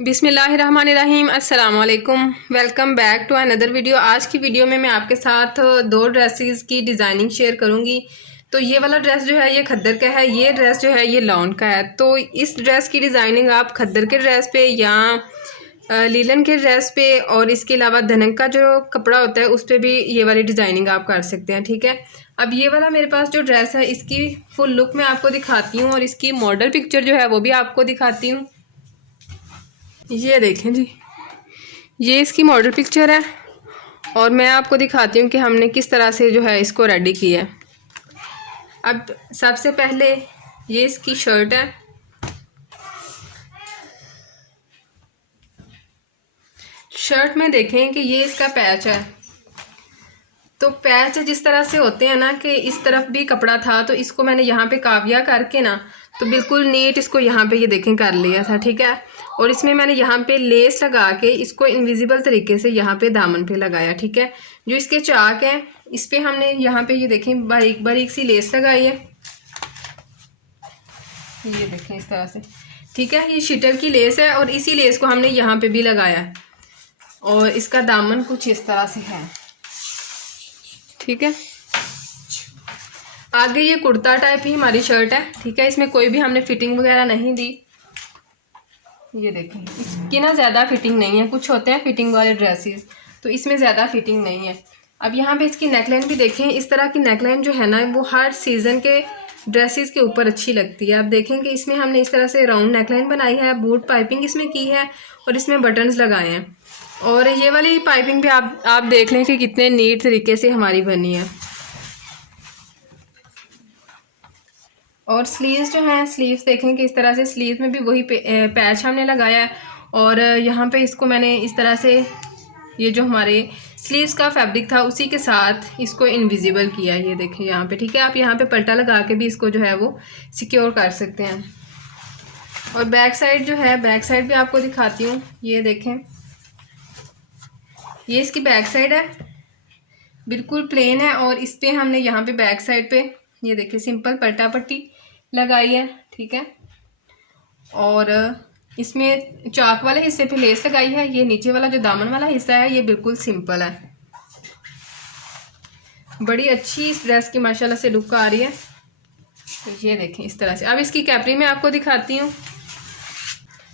बिस्मिल्लाहिर्रहमानिर्रहीम अस्सलाम वालेकुम। Welcome back to another video. आज की वीडियो में मैं आपके साथ दो ड्रेसेस की डिज़ाइनिंग शेयर करूंगी। तो ये वाला ड्रेस जो है ये खद्दर का है, ये ड्रेस जो है ये लॉन का है। तो इस ड्रेस की डिज़ाइनिंग आप खद्दर के ड्रेस पे या लीलन के ड्रेस पे और इसके अलावा धनक का जो कपड़ा होता है उस पर भी ये वाली डिज़ाइनिंग आप कर सकते हैं। ठीक है, अब ये वाला मेरे पास जो ड्रेस है इसकी फुल लुक मैं आपको दिखाती हूँ और इसकी मॉडल पिक्चर जो है वो भी आपको दिखाती हूँ। ये देखें जी, ये इसकी मॉडल पिक्चर है और मैं आपको दिखाती हूँ कि हमने किस तरह से जो है इसको रेडी किया है। अब सबसे पहले ये इसकी शर्ट है। शर्ट में देखें कि ये इसका पैच है। तो पैच जिस तरह से होते हैं ना कि इस तरफ भी कपड़ा था तो इसको मैंने यहाँ पे काविया करके ना तो बिल्कुल नीट इसको यहाँ पे ये देखें कर लिया था। ठीक है, और इसमें मैंने यहाँ पे लेस लगा के इसको इनविजिबल तरीके से यहाँ पे दामन पे लगाया। ठीक है, जो इसके चाक हैं इस पे हमने यहाँ पे ये देखें बारीक बारीक सी लेस लगाई है। ये देखें इस तरह से। ठीक है, ये शिटर की लेस है और इसी लेस को हमने यहाँ पे भी लगाया है और इसका दामन कुछ इस तरह से है। ठीक है, आगे ये कुर्ता टाइप ही हमारी शर्ट है। ठीक है, इसमें कोई भी हमने फिटिंग वगैरह नहीं दी। ये देखें इसकी ना ज़्यादा फिटिंग नहीं है, कुछ होते हैं फिटिंग वाले ड्रेसेस तो इसमें ज़्यादा फिटिंग नहीं है। अब यहाँ पे इसकी नेकलाइन भी देखें, इस तरह की नेकलाइन जो है ना वो हर सीज़न के ड्रेसेस के ऊपर अच्छी लगती है। आप देखें कि इसमें हमने इस तरह से राउंड नेकलाइन बनाई है, बूट पाइपिंग इसमें की है और इसमें बटन्स लगाए हैं। और ये वाली पाइपिंग भी आप देख लें कि कितने नीट तरीके से हमारी बनी है। और स्लीव्स जो हैं स्लीव्स देखें कि इस तरह से स्लीव्स में भी वही पैच हमने लगाया है और यहाँ पे इसको मैंने इस तरह से ये जो हमारे स्लीव्स का फैब्रिक था उसी के साथ इसको इनविजिबल किया है। ये देखें यहाँ पे। ठीक है, आप यहाँ पे पट्टा लगा के भी इसको जो है वो सिक्योर कर सकते हैं। और बैक साइड जो है बैक साइड भी आपको दिखाती हूँ। ये देखें, ये इसकी बैक साइड है, बिल्कुल प्लेन है और इस पर हमने यहाँ पे बैक साइड पे ये देखें सिंपल पट्टा पट्टी लगाई है। ठीक है, और इसमें चाक वाले हिस्से पे लेस लगाई है। ये नीचे वाला जो दामन वाला हिस्सा है ये बिल्कुल सिंपल है। बड़ी अच्छी इस ड्रेस की माशाल्लाह से लुक आ रही है। तो ये देखें इस तरह से। अब इसकी कैपरी मैं आपको दिखाती हूँ।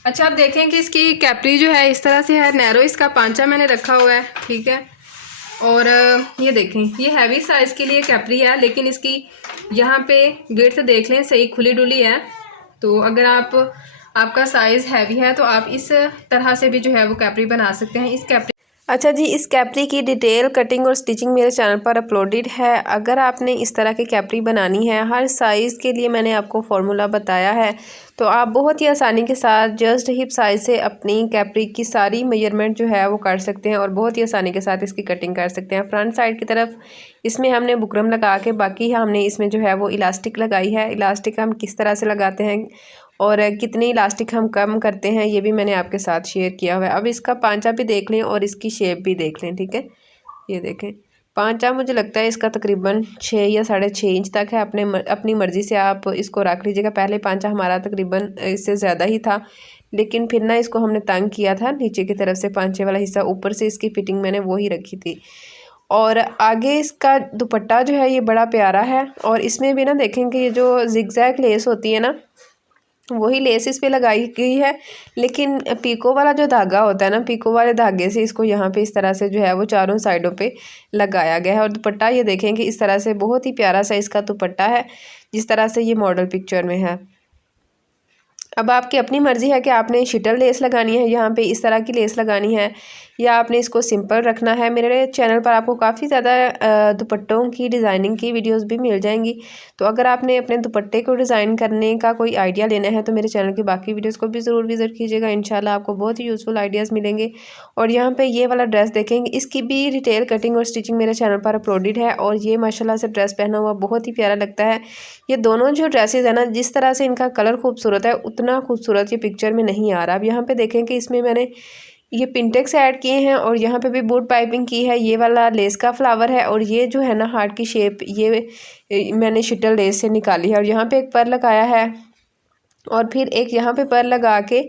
अच्छा, आप देखें कि इसकी कैपरी जो है इस तरह से है, नैरो इसका पांचा मैंने रखा हुआ है। ठीक है, और ये देखें ये हैवी साइज़ के लिए कैपरी है लेकिन इसकी यहाँ पे विड्थ देख लें सही खुली डुली है। तो अगर आपका साइज़ हैवी है तो आप इस तरह से भी जो है वो कैपरी बना सकते हैं। इस कैपरी अच्छा जी, इस कैपरी की डिटेल कटिंग और स्टिचिंग मेरे चैनल पर अपलोडेड है। अगर आपने इस तरह की कैपरी बनानी है हर साइज़ के लिए मैंने आपको फार्मूला बताया है तो आप बहुत ही आसानी के साथ जस्ट हिप साइज़ से अपनी कैपरी की सारी मेजरमेंट जो है वो कर सकते हैं और बहुत ही आसानी के साथ इसकी कटिंग कर सकते हैं। फ्रंट साइड की तरफ इसमें हमने बुकरम लगा के बाकी हमने इसमें जो है वो इलास्टिक लगाई है। इलास्टिक हम किस तरह से लगाते हैं और कितनी इलास्टिक हम कम करते हैं ये भी मैंने आपके साथ शेयर किया हुआ है। अब इसका पांचा भी देख लें और इसकी शेप भी देख लें। ठीक है, ये देखें पांचा मुझे लगता है इसका तकरीबन 6 या 6.5 इंच तक है। अपनी मर्ज़ी से आप इसको रख लीजिएगा। पहले पांचा हमारा तकरीबन इससे ज़्यादा ही था लेकिन फिर ना इसको हमने तंग किया था नीचे की तरफ से पांचे वाला हिस्सा, ऊपर से इसकी फिटिंग मैंने वही रखी थी। और आगे इसका दुपट्टा जो है ये बड़ा प्यारा है और इसमें भी ना देखेंगे ये जो जिगजैग लेस होती है ना वही लेस इस पे लगाई गई है लेकिन पीको वाला जो धागा होता है ना पीको वाले धागे से इसको यहाँ पे इस तरह से जो है वो चारों साइडों पे लगाया गया है। और दुपट्टा ये देखें कि इस तरह से बहुत ही प्यारा सा इसका दुपट्टा है जिस तरह से ये मॉडल पिक्चर में है। अब आपकी अपनी मर्ज़ी है कि आपने शिटल लेस लगानी है यहाँ पे इस तरह की लेस लगानी है या आपने इसको सिंपल रखना है। मेरे चैनल पर आपको काफ़ी ज़्यादा दुपट्टों की डिज़ाइनिंग की वीडियोस भी मिल जाएंगी। तो अगर आपने अपने दुपट्टे को डिज़ाइन करने का कोई आइडिया लेना है तो मेरे चैनल की बाकी वीडियोस को भी ज़रूर विज़िट कीजिएगा। इंशाल्लाह आपको बहुत ही यूज़फुल आइडियाज़ मिलेंगे। और यहाँ पर ये वाला ड्रेस देखेंगे, इसकी भी डिटेल कटिंग और स्टिचिंग मेरे चैनल पर अपलोडेड है और ये माशाल्लाह से ड्रेस पहना हुआ बहुत ही प्यारा लगता है। ये दोनों जो ड्रेसेस है ना जिस तरह से इनका कलर खूबसूरत है उतना खूबसूरत ये पिक्चर में नहीं आ रहा। अब यहाँ पे देखें कि इसमें मैंने ये पिंटेक्स ऐड किए हैं और यहाँ पे भी बूट पाइपिंग की है। ये वाला लेस का फ्लावर है और ये जो है ना हार्ट की शेप ये मैंने शिटल लेस से निकाली है और यहाँ पे एक पर लगाया है और फिर एक यहाँ पे पर लगा के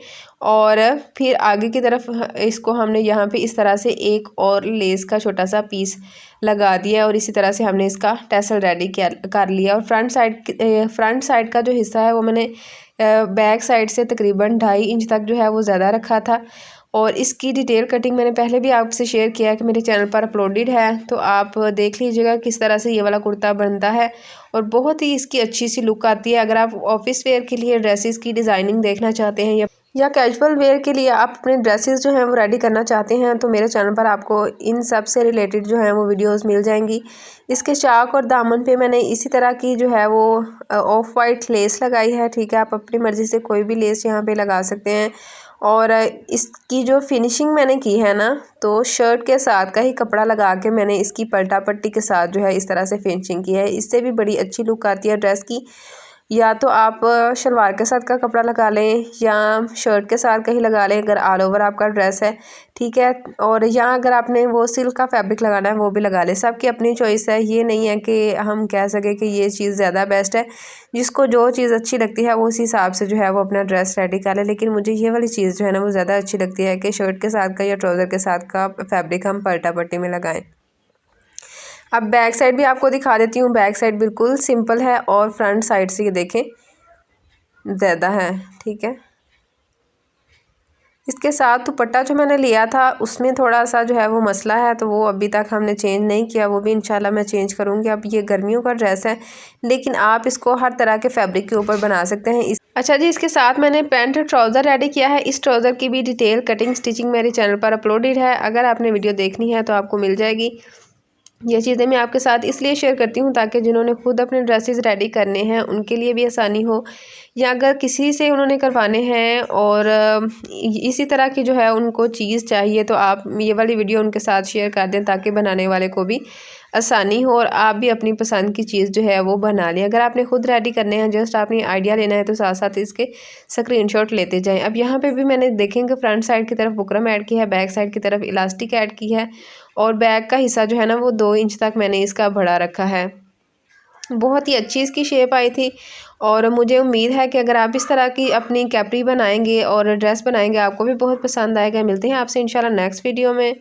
और फिर आगे की तरफ इसको हमने यहाँ पे इस तरह से एक और लेस का छोटा सा पीस लगा दिया और इसी तरह से हमने इसका टैसल रेडी कर लिया। और फ्रंट साइड का जो हिस्सा है वो मैंने बैक साइड से तकरीबन 2.5 इंच तक जो है वो ज़्यादा रखा था। और इसकी डिटेल कटिंग मैंने पहले भी आपसे शेयर किया है कि मेरे चैनल पर अपलोडेड है, तो आप देख लीजिएगा किस तरह से ये वाला कुर्ता बनता है और बहुत ही इसकी अच्छी सी लुक आती है। अगर आप ऑफिस वेयर के लिए ड्रेसेस की डिज़ाइनिंग देखना चाहते हैं या कैजुअल वेयर के लिए आप अपने ड्रेसेस जो हैं वो रेडी करना चाहते हैं तो मेरे चैनल पर आपको इन सब से रिलेटेड जो है वो वीडियोस मिल जाएंगी। इसके चाक और दामन पे मैंने इसी तरह की जो है वो ऑफ वाइट लेस लगाई है। ठीक है, आप अपनी मर्ज़ी से कोई भी लेस यहाँ पे लगा सकते हैं। और इसकी जो फिनिशिंग मैंने की है ना, तो शर्ट के साथ का ही कपड़ा लगा के मैंने इसकी पलटा पट्टी के साथ जो है इस तरह से फिनिशिंग की है। इससे भी बड़ी अच्छी लुक आती है ड्रेस की। या तो आप शलवार के साथ का कपड़ा लगा लें या शर्ट के साथ का ही लगा लें अगर ऑल ओवर आपका ड्रेस है। ठीक है, और यहाँ अगर आपने वो सिल्क का फैब्रिक लगाना है वो भी लगा लें, सबकी अपनी चॉइस है। ये नहीं है कि हम कह सकें कि ये चीज़ ज़्यादा बेस्ट है। जिसको जो चीज़ अच्छी लगती है वो उस हिसाब से जो है वो अपना ड्रेस रेडी कर ले। लेकिन मुझे ये वाली चीज़ जो है ना वो ज़्यादा अच्छी लगती है कि शर्ट के साथ का या ट्राउज़र के साथ का फैब्रिक हम पलटा पट्टी में लगाएं। अब बैक साइड भी आपको दिखा देती हूँ। बैक साइड बिल्कुल सिंपल है और फ्रंट साइड से ये देखें ज़्यादा है। ठीक है, इसके साथ दुपट्टा जो मैंने लिया था उसमें थोड़ा सा जो है वो मसला है, तो वो अभी तक हमने चेंज नहीं किया, वो भी इंशाल्लाह मैं चेंज करूँगी। अब ये गर्मियों का ड्रेस है लेकिन आप इसको हर तरह के फैब्रिक के ऊपर बना सकते हैं। अच्छा जी, इसके साथ मैंने पैंट ट्राउज़र रेडी किया है। इस ट्राउज़र की भी डिटेल कटिंग स्टिचिंग मेरे चैनल पर अपलोडेड है, अगर आपने वीडियो देखनी है तो आपको मिल जाएगी। ये चीज़ें मैं आपके साथ इसलिए शेयर करती हूँ ताकि जिन्होंने खुद अपने ड्रेसेस रेडी करने हैं उनके लिए भी आसानी हो, या अगर किसी से उन्होंने करवाने हैं और इसी तरह की जो है उनको चीज़ चाहिए तो आप ये वाली वीडियो उनके साथ शेयर कर दें ताकि बनाने वाले को भी आसानी हो और आप भी अपनी पसंद की चीज़ जो है वो बना लें। अगर आपने खुद रेडी करने हैं, जस्ट आपने आइडिया लेना है, तो साथ साथ इसके स्क्रीनशॉट लेते जाएं। अब यहाँ पे भी मैंने देखेंगे फ्रंट साइड की तरफ बुकरम ऐड की है, बैक साइड की तरफ इलास्टिक ऐड की है और बैक का हिस्सा जो है ना वो 2 इंच तक मैंने इसका बढ़ा रखा है। बहुत ही अच्छी इसकी शेप आई थी और मुझे उम्मीद है कि अगर आप इस तरह की अपनी कैपरी बनाएंगे और ड्रेस बनाएंगे आपको भी बहुत पसंद आएगा। मिलते हैं आपसे इंशाल्लाह नेक्स्ट वीडियो में।